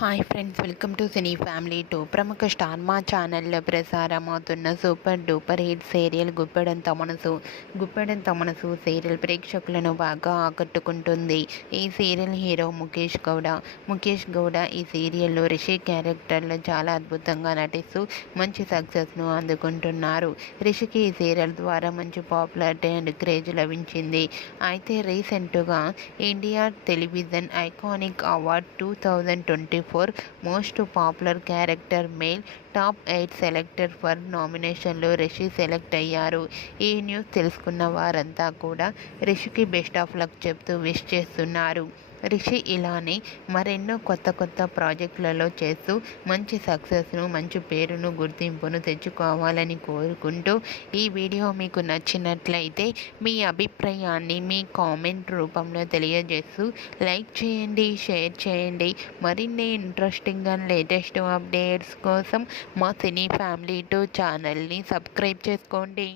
Hi friends, welcome to cine family two. ప్రముఖ star Maa ఛానల్లో ప్రసారమవుతున్న super duper hit serial Guppedantha Manasu serial ప్రేక్షకులను బాగా ఆకట్టుకుంటుంది. ఈ సీరియల్ హీరో ముఖేష్ గౌడ ఈ సీరియల్లో రిషి క్యారెక్టర్లో చాలా అద్భుతంగా నటిస్తూ మంచి సక్సెస్ను అందుకుంటున్నారు. రిషికి ఈ సీరియల్ ద్వారా మంచి పాపులారిటీ అండ్ క్రేజ్ లభించింది. అయితే రీసెంట్గా India television iconic award 2024 most popular character male top 8 selector for నామినేషన్లో రిషి సెలెక్ట్ అయ్యారు. ఈ న్యూస్ తెలుసుకున్న వారంతా కూడా రిషికి బెస్ట్ ఆఫ్ లక్ చెప్తూ విష్ చేస్తున్నారు. రిషి ఇలానే మరెన్నో కొత్త ప్రాజెక్టులలో చేస్తూ మంచి సక్సెస్ను, మంచి పేరును, గుర్తింపును తెచ్చుకోవాలని కోరుకుంటూ ఈ వీడియో మీకు నచ్చినట్లయితే మీ అభిప్రాయాన్ని మీ కామెంట్ రూపంలో తెలియజేస్తూ లైక్ చేయండి, షేర్ చేయండి. మరిన్ని ఇంట్రెస్టింగ్ అండ్ లేటెస్ట్ అప్డేట్స్ కోసం మా సినీ ఫ్యామిలీ టూ ఛానల్ని సబ్స్క్రైబ్ చేసుకోండి.